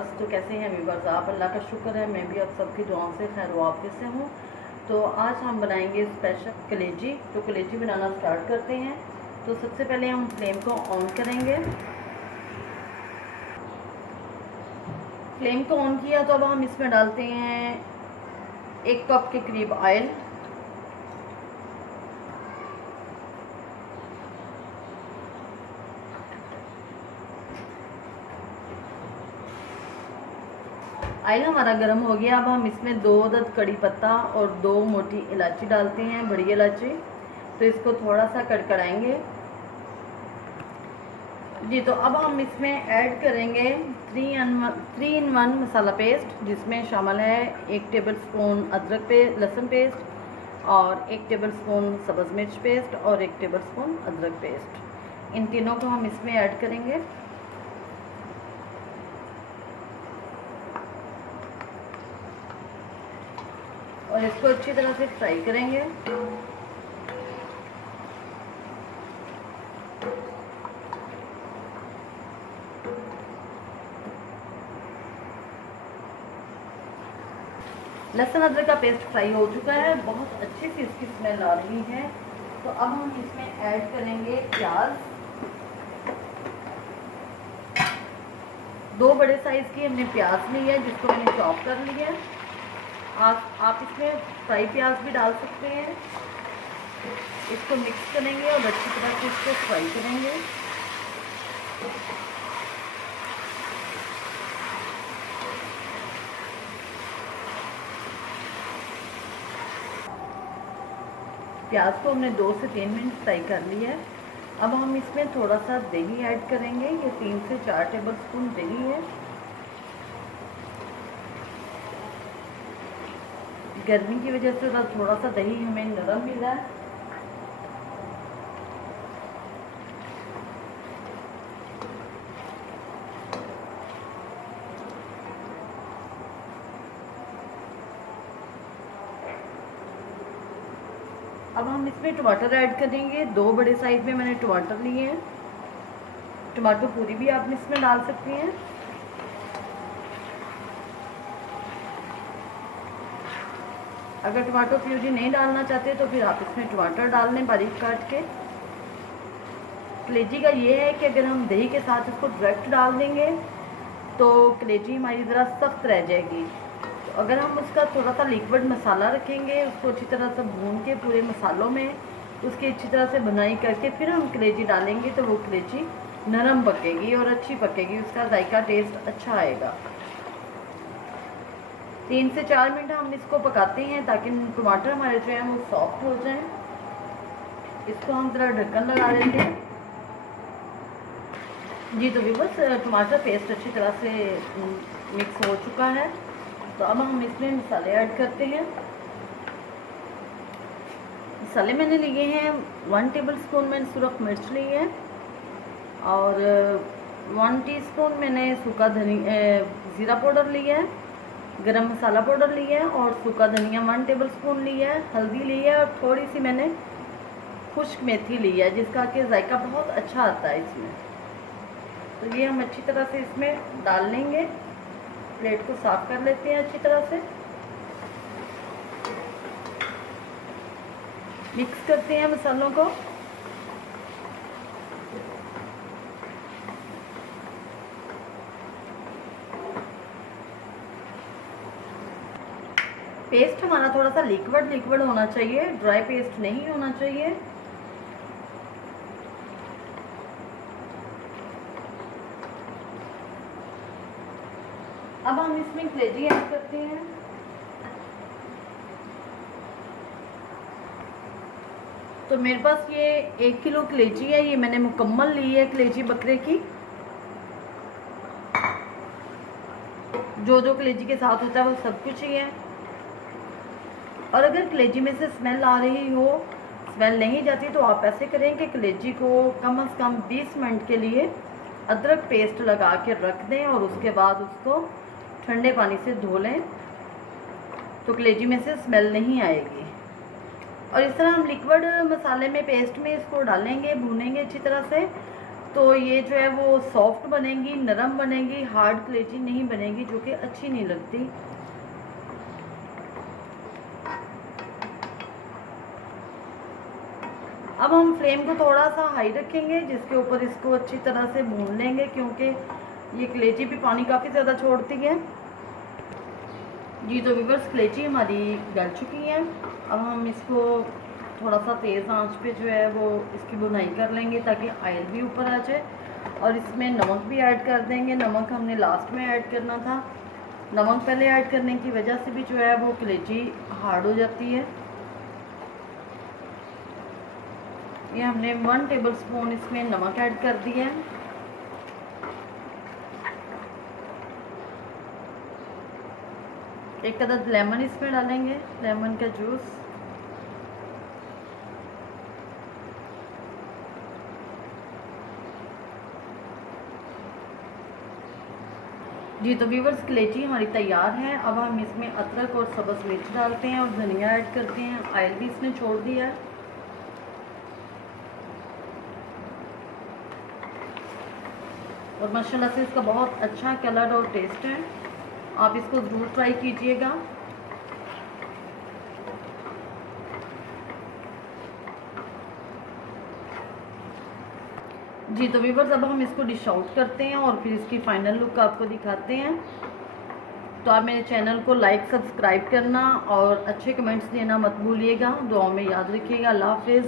Viewers. तो कैसे हैं व्यूवर्स आप? अल्लाह का शुक्र है, मैं भी आप सबकी दुआओं से खैर वाफिस से हूँ। तो आज हम बनाएंगे स्पेशल कलेजी। तो कलेजी बनाना स्टार्ट करते हैं। तो सबसे पहले हम फ्लेम को ऑन करेंगे। फ्लेम को ऑन किया तो अब हम इसमें डालते हैं 1 कप के करीब ऑयल। ऑयल हमारा गर्म हो गया। अब हम इसमें 2 अदद कड़ी पत्ता और 2 मोटी इलायची डालते हैं, बड़ी इलायची। तो इसको थोड़ा सा कड़कड़ाएंगे जी। तो अब हम इसमें ऐड करेंगे 3 in 1 मसाला पेस्ट, जिसमें शामिल है 1 टेबलस्पून लहसुन पेस्ट और 1 टेबलस्पून सब्ज़ मिर्च पेस्ट और 1 टेबलस्पून अदरक पेस्ट। इन तीनों को हम इसमें ऐड करेंगे। और इसको अच्छी तरह से फ्राई करेंगे। लहसुन अदरक का पेस्ट फ्राई हो चुका है, बहुत अच्छी सी इसकी स्मेल आ रही है। तो अब हम इसमें ऐड करेंगे प्याज। 2 बड़े साइज की हमने प्याज ली है, जिसको मैंने चॉप कर लिया है। आप इसमें फ्राई प्याज भी डाल सकते हैं। इसको मिक्स करेंगे और अच्छी तरह से इसको फ्राई करेंगे। प्याज को हमने 2 से 3 मिनट फ्राई कर लिया है। अब हम इसमें थोड़ा सा दही ऐड करेंगे। ये 3 से 4 टेबलस्पून दही है। गर्मी की वजह से थोड़ा सा दही हमें नरम मिला है। अब हम इसमें टमाटर ऐड करेंगे। 2 बड़े साइज में मैंने टमाटर लिए हैं। टमाटर पूरी भी आप इसमें डाल सकते हैं। अगर टमाटो प्यूरी नहीं डालना चाहते तो फिर आप इसमें टमाटर डाल लें बारीक काट के। कलेजी का ये है कि अगर हम दही के साथ इसको डायरेक्ट डाल देंगे तो कलेजी हमारी ज़रा सख्त रह जाएगी। तो अगर हम उसका थोड़ा सा लिक्विड मसाला रखेंगे, उसको अच्छी तरह से भून के पूरे मसालों में उसकी अच्छी तरह से बुनाई करके फिर हम कलेजी डालेंगे तो वो कलेजी नरम पकेगी और अच्छी पकेगी, उसका जायका टेस्ट अच्छा आएगा। 3 से 4 मिनट हम इसको पकाते हैं ताकि टमाटर हमारे जो हैं वो सॉफ्ट हो जाएं। इसको हम ज़रा ढक्कन लगा देंगे जी। तो बस टमाटर पेस्ट अच्छी तरह से मिक्स हो चुका है। तो अब हम इसमें मसाले ऐड करते हैं। मसाले मैंने लिए हैं 1 टेबलस्पून मैंने सुरख मिर्च ली है और 1 टीस्पून मैंने सूखा ज़ीरा पाउडर लिया है, गरम मसाला पाउडर लिया है और सूखा धनिया 1 टेबलस्पून लिया है, हल्दी ली है और थोड़ी सी मैंने खुश्क मेथी ली है, जिसका कि जायका बहुत अच्छा आता है इसमें। तो ये हम अच्छी तरह से इसमें डाल लेंगे। प्लेट को साफ कर लेते हैं अच्छी तरह से। मिक्स करते हैं मसालों को। पेस्ट हमारा थोड़ा सा लिक्विड होना चाहिए, ड्राई पेस्ट नहीं होना चाहिए। अब हम इसमें कलेजी ऐड करते हैं। तो मेरे पास ये 1 किलो कलेजी है, ये मैंने मुकम्मल ली है कलेजी बकरे की। जो कलेजी के साथ होता है वो सब कुछ ही है। और अगर कलेजी में से स्मेल आ रही हो, स्मेल नहीं जाती, तो आप ऐसे करें कि कलेजी को कम से कम 20 मिनट के लिए अदरक पेस्ट लगा के रख दें और उसके बाद उसको ठंडे पानी से धो लें, तो कलेजी में से स्मेल नहीं आएगी। और इस तरह हम लिक्विड मसाले में पेस्ट में इसको डालेंगे, भूनेंगे अच्छी तरह से। तो ये जो है वो सॉफ्ट बनेगी, नरम बनेगी, हार्ड कलेजी नहीं बनेगी, जो कि अच्छी नहीं लगती। अब हम फ्लेम को थोड़ा सा हाई रखेंगे, जिसके ऊपर इसको अच्छी तरह से भून लेंगे, क्योंकि ये कलेजी भी पानी काफ़ी ज़्यादा छोड़ती है। जी तो व्यूअर्स, कलेजी हमारी गल चुकी है। अब हम इसको थोड़ा सा तेज़ आंच पे जो है वो इसकी बुनाई कर लेंगे, ताकि ऑयल भी ऊपर आ जाए। और इसमें नमक भी ऐड कर देंगे। नमक हमने लास्ट में ऐड करना था। नमक पहले ऐड करने की वजह से भी जो है वो कलेजी हार्ड हो जाती है। ये हमने 1 टेबलस्पून इसमें नमक ऐड कर दिया है। एक अदद लेमन इसमें डालेंगे, लेमन का जूस। जी तो व्यूअर्स, कलेजी हमारी तैयार है। अब हम इसमें अदरक और सब्ज़ मिर्च डालते हैं और धनिया ऐड करते हैं। ऑयल भी इसने छोड़ दिया है। और माशाल्लाह से इसका बहुत अच्छा कलर और टेस्ट है। आप इसको ज़रूर ट्राई कीजिएगा। जी तो व्यूअर्स, अब हम इसको डिश आउट करते हैं और फिर इसकी फ़ाइनल लुक आपको दिखाते हैं। तो आप मेरे चैनल को लाइक सब्सक्राइब करना और अच्छे कमेंट्स देना मत भूलिएगा। दुआओं में याद रखिएगा। अल्लाह हाफ़िज़।